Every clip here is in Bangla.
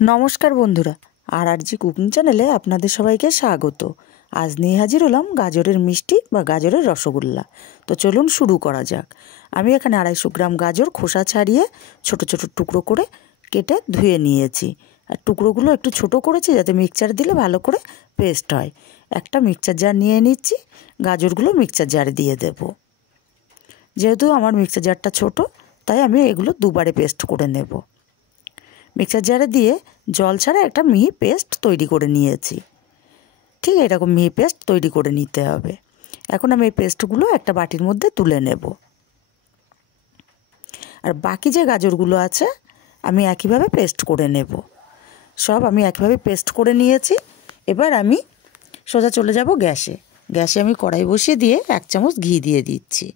নমস্কার বন্ধুরা, আর জি কুকিং চ্যানেলে আপনাদের সবাইকে স্বাগত। আজ নিয়ে হাজির হলাম গাজরের মিষ্টি বা গাজরের রসগোল্লা। তো চলুন শুরু করা যাক। আমি এখানে 250 গ্রাম গাজর খোসা ছাড়িয়ে ছোট ছোট টুকরো করে কেটে ধুয়ে নিয়েছি। আর টুকরোগুলো একটু ছোট করেছি যাতে মিক্সচার দিলে ভালো করে পেস্ট হয়। একটা মিক্সচার জার নিয়ে নিচ্ছি, গাজরগুলো মিক্সচার জারে দিয়ে দেব। যেহেতু আমার মিক্সচার জারটা ছোট, তাই আমি এগুলো দুবারে পেস্ট করে নেব। মিক্সার জারে দিয়ে জল ছাড়া একটা মিহি পেস্ট তৈরি করে নিয়েছি। ঠিক এরকম মিহি পেস্ট তৈরি করে নিতে হবে। এখন আমি এই পেস্টগুলো একটা বাটির মধ্যে তুলে নেব। আর বাকি যে গাজরগুলো আছে আমি একইভাবে পেস্ট করে নেব। সব আমি একইভাবে পেস্ট করে নিয়েছি। এবার আমি সোজা চলে যাব গ্যাসে। গ্যাসে আমি কড়াই বসিয়ে দিয়ে 1 চামচ ঘি দিয়ে দিচ্ছি।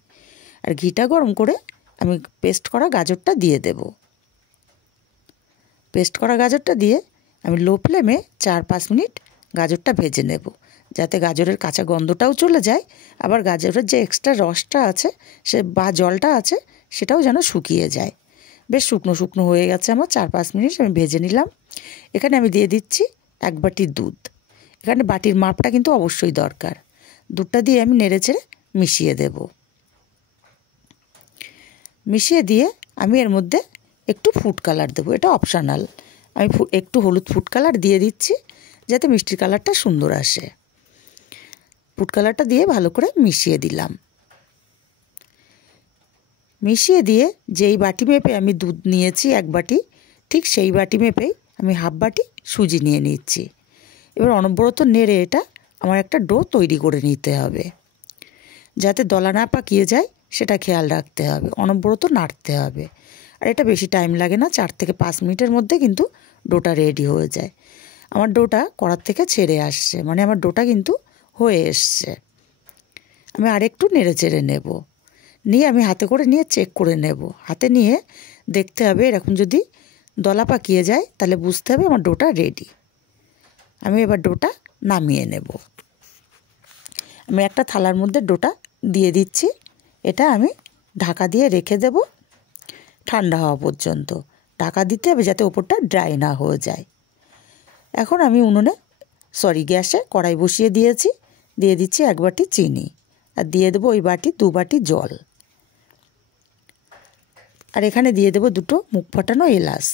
আর ঘিটা গরম করে আমি পেস্ট করা গাজরটা দিয়ে দেব। পেস্ট করা গাজরটা দিয়ে আমি লো ফ্লেমে 4-5 মিনিট গাজরটা ভেজে নেব, যাতে গাজরের কাঁচা গন্ধটাও চলে যায়, আবার গাজরের যে এক্সট্রা রসটা আছে সে বা জলটা আছে সেটাও যেন শুকিয়ে যায়। বেশ শুকনো শুকনো হয়ে গেছে আমার। 4-5 মিনিট আমি ভেজে নিলাম। এখানে আমি দিয়ে দিচ্ছি 1 বাটি দুধ। এখানে বাটির মাপটা কিন্তু অবশ্যই দরকার। দুধটা দিয়ে আমি নেড়েচেড়ে মিশিয়ে দেব। মিশিয়ে দিয়ে আমি এর মধ্যে একটু ফুড কালার দেবো, এটা অপশানাল। আমি একটু হলুদ ফুড কালার দিয়ে দিচ্ছি যাতে মিষ্টির কালারটা সুন্দর আসে। ফুড কালারটা দিয়ে ভালো করে মিশিয়ে দিলাম। মিশিয়ে দিয়ে যেই বাটি মেপে আমি দুধ নিয়েছি 1 বাটি, ঠিক সেই বাটি মেপেই আমি হাফ বাটি সুজি নিয়ে নিচ্ছি। এবার অনবরত নেড়ে এটা আমার একটা ডো তৈরি করে নিতে হবে, যাতে দলা না পাকিয়ে যায় সেটা খেয়াল রাখতে হবে। অনবরত নাড়তে হবে। আর এটা বেশি টাইম লাগে না, 4 থেকে 5 মিনিটের মধ্যে কিন্তু ডোটা রেডি হয়ে যায়। আমার ডোটা কড়ার থেকে ছেড়ে আসছে, মানে আমার ডোটা কিন্তু হয়ে এসছে। আমি আরেকটু নেড়ে চেড়ে নেব। নিয়ে আমি হাতে করে নিয়ে চেক করে নেব। হাতে নিয়ে দেখতে হবে, এরকম যদি দলা পাকিয়ে যায় তাহলে বুঝতে হবে আমার ডোটা রেডি। আমি এবার ডোটা নামিয়ে নেব। আমি একটা থালার মধ্যে ডোটা দিয়ে দিচ্ছি। এটা আমি ঢাকা দিয়ে রেখে দেব ঠান্ডা হওয়া পর্যন্ত। ঢাকা দিতে হবে যাতে ওপরটা ড্রাই না হয়ে যায়। এখন আমি গ্যাসে কড়াই বসিয়ে দিয়েছি। দিয়ে দিচ্ছি 1 বাটি চিনি, আর দিয়ে দেবো ওই বাটি 2 বাটি জল। আর এখানে দিয়ে দেবো 2টো মুখ ফাটানো এলাচ।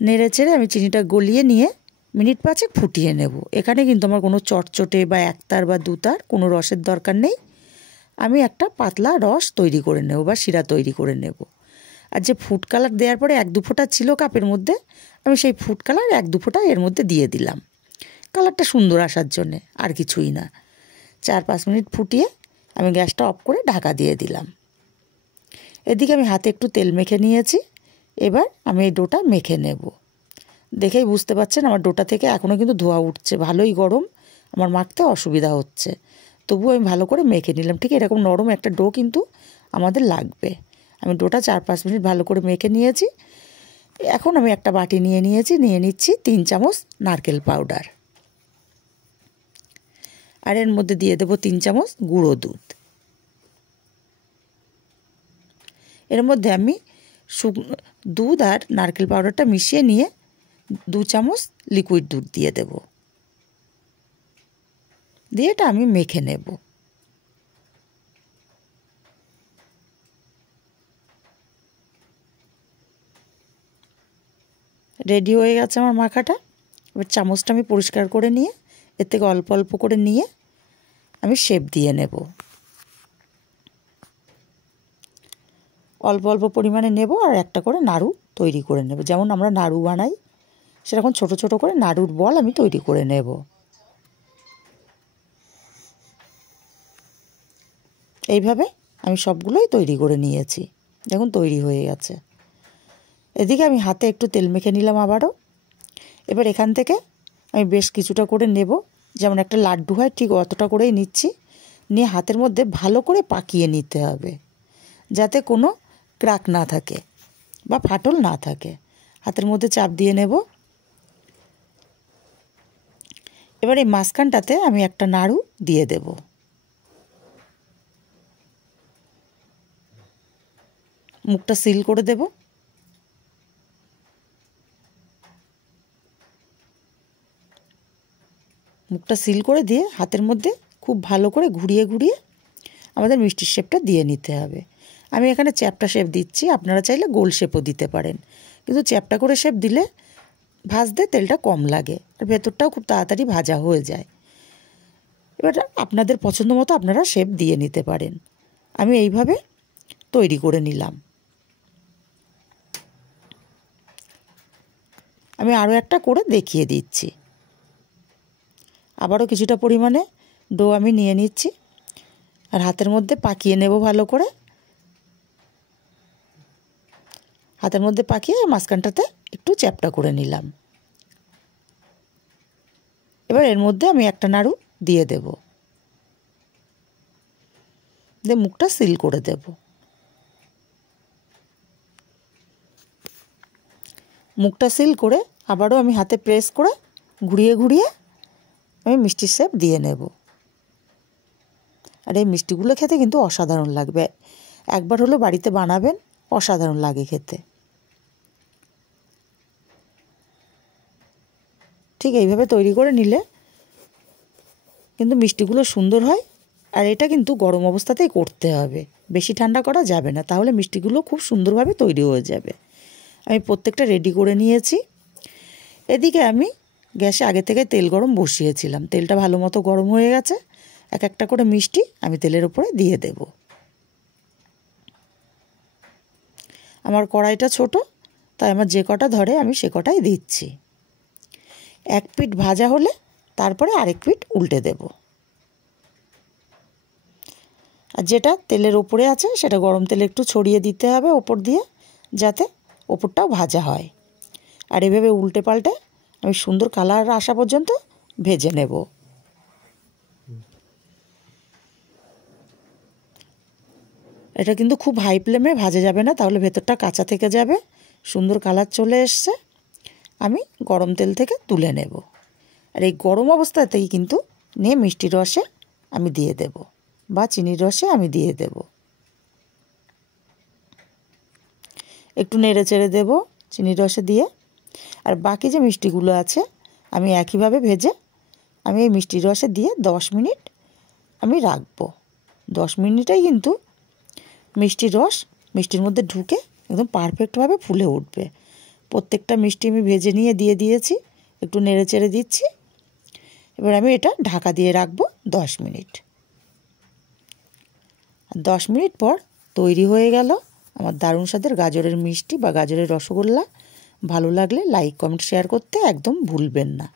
নেড়ে চেড়ে আমি চিনিটা গলিয়ে নিয়ে মিনিট 5 ফুটিয়ে নেব। এখানে কিন্তু আমার কোনো চটচটে বা একতার বা দুতার কোনো রসের দরকার নেই। আমি একটা পাতলা রস তৈরি করে নেব বা শিরা তৈরি করে নেব। আর যে ফুড কালার দেওয়ার পরে 1-2 ফোঁটা ছিল কাপের মধ্যে, আমি সেই ফুড কালার 1-2 ফোঁটা এর মধ্যে দিয়ে দিলাম, কালারটা সুন্দর আসার জন্যে, আর কিছুই না। 4-5 মিনিট ফুটিয়ে আমি গ্যাসটা অফ করে ঢাকা দিয়ে দিলাম। এদিকে আমি হাতে একটু তেল মেখে নিয়েছি। এবার আমি এই ডোটা মেখে নেব। দেখেই বুঝতে পারছেন আমার ডোটা থেকে এখনও কিন্তু ধোঁয়া উঠছে, ভালোই গরম, আমার মাখতে অসুবিধা হচ্ছে। তবুও আমি ভালো করে মেখে নিলাম। ঠিক এরকম নরম একটা ডো কিন্তু আমাদের লাগবে। আমি ডোটা 4-5 মিনিট ভালো করে মেখে নিয়েছি। এখন আমি একটা বাটি নিয়ে নিচ্ছি 3 চামচ নারকেল পাউডার। আর এর মধ্যে দিয়ে দেবো 3 চামচ গুঁড়ো দুধ। এর মধ্যে আমি দুধ আর নারকেল পাউডারটা মিশিয়ে নিয়ে 2 চামচ লিকুইড দুধ দিয়ে দেব। দিয়ে এটা আমি মেখে নেব। রেডি হয়ে গেছে আমার মাখাটা। এবার চামচটা আমি পরিষ্কার করে নিয়ে এর থেকে অল্প অল্প করে নিয়ে আমি শেপ দিয়ে নেব। অল্প অল্প পরিমাণে নেব আর একটা করে নাড়ু তৈরি করে নেব। যেমন আমরা নাড়ু বানাই সেরকম ছোট ছোট করে নাড়ুর বল আমি তৈরি করে নেব। এইভাবে আমি সবগুলোই তৈরি করে নিয়েছি। দেখুন তৈরি হয়ে গেছে। এদিকে আমি হাতে একটু তেল মেখে নিলাম আবারও। এবার এখান থেকে আমি বেশ কিছুটা করে নেব, যেমন একটা লাড্ডু হয় ঠিক অতটা করেই নিচ্ছি। নিয়ে হাতের মধ্যে ভালো করে পাকিয়ে নিতে হবে, যাতে কোনো ক্রাক না থাকে বা ফাটল না থাকে। হাতের মধ্যে চাপ দিয়ে নেব। এবার এই মাঝখানটাতে আমি একটা নাড়ু দিয়ে দেব। মুখটা সিল করে দেব। মুখটা সিল করে দিয়ে হাতের মধ্যে খুব ভালো করে ঘুরিয়ে ঘুরিয়ে আমাদের মিষ্টির শেপটা দিয়ে নিতে হবে। আমি এখানে চ্যাপ্টা শেপ দিচ্ছি, আপনারা চাইলে গোল শেপও দিতে পারেন, কিন্তু চ্যাপ্টা করে শেপ দিলে ভাজতে তেলটা কম লাগে আর ভেতরটাও খুব তাড়াতাড়ি ভাজা হয়ে যায়। এবার আপনাদের পছন্দ মতো আপনারা শেপ দিয়ে নিতে পারেন। আমি এইভাবে তৈরি করে নিলাম। আমি আরও একটা করে দেখিয়ে দিচ্ছি। আবারও কিছুটা পরিমাণে ডো আমি নিয়ে নিচ্ছি আর হাতের মধ্যে পাকিয়ে নেব ভালো করে। হাতের মধ্যে পাকিয়ে মাঝখানটাতে একটু চ্যাপ্টা করে নিলাম। এবার এর মধ্যে আমি একটা নাড়ু দিয়ে দেব, দিয়ে মুখটা সিল করে দেব। মুখটা সিল করে আবারও আমি হাতে প্রেস করে ঘুরিয়ে ঘুরিয়ে আমি মিষ্টির শেপ দিয়ে নেব। আর এই মিষ্টিগুলো খেতে কিন্তু অসাধারণ লাগবে, একবার হলো বাড়িতে বানাবেন, অসাধারণ লাগে খেতে। ঠিক এইভাবে তৈরি করে নিলে কিন্তু মিষ্টিগুলো সুন্দর হয়। আর এটা কিন্তু গরম অবস্থাতেই করতে হবে, বেশি ঠান্ডা করা যাবে না, তাহলে মিষ্টিগুলো খুব সুন্দরভাবে তৈরি হয়ে যাবে। আমি প্রত্যেকটা রেডি করে নিয়েছি। এদিকে আমি গ্যাসে আগে থেকে তেল গরম বসিয়েছিলাম, তেলটা ভালো মতো গরম হয়ে গেছে। এক একটা করে মিষ্টি আমি তেলের উপরে দিয়ে দেব। আমার কড়াইটা ছোট, তাই আমার যে কটা ধরে আমি সে কটাই দিচ্ছি। এক পিঠ ভাজা হলে তারপরে আরেক পিঠ উল্টে দেব। আর যেটা তেলের ওপরে আছে সেটা গরম তেলে একটু ছড়িয়ে দিতে হবে ওপর দিয়ে, যাতে ওপরটাও ভাজা হয়। আর এভাবে উল্টে পাল্টে আমি সুন্দর কালার আসা পর্যন্ত ভেজে নেব। এটা কিন্তু খুব হাই ফ্লেমে ভাজা যাবে না, তাহলে ভেতরটা কাঁচা থেকে যাবে। সুন্দর কালার চলে এসছে, আমি গরম তেল থেকে তুলে নেব। আর এই গরম অবস্থাতেই কিন্তু নিয়ে মিষ্টির রসে আমি দিয়ে দেব বা চিনির রসে আমি দিয়ে দেব। একটু নেড়ে চেড়ে দেবো চিনির রসে দিয়ে। আর বাকি যে মিষ্টিগুলো আছে আমি একইভাবে ভেজে আমি এই মিষ্টির রসে দিয়ে 10 মিনিট আমি রাখবো। 10 মিনিটেই কিন্তু মিষ্টির রস মিষ্টির মধ্যে ঢুকে একদম পারফেক্টভাবে ফুলে উঠবে। প্রত্যেকটা মিষ্টি আমি ভেজে নিয়ে দিয়ে দিয়েছি, একটু নেড়ে চেড়ে দিচ্ছি। এবার আমি এটা ঢাকা দিয়ে রাখবো 10 মিনিট। 10 মিনিট পর তৈরি হয়ে গেল আমার দারুণ স্বাদের গাজরের মিষ্টি বা গাজরের রসগোল্লা। ভালো লাগলে লাইক কমেন্ট শেয়ার করতে একদম ভুলবেন না।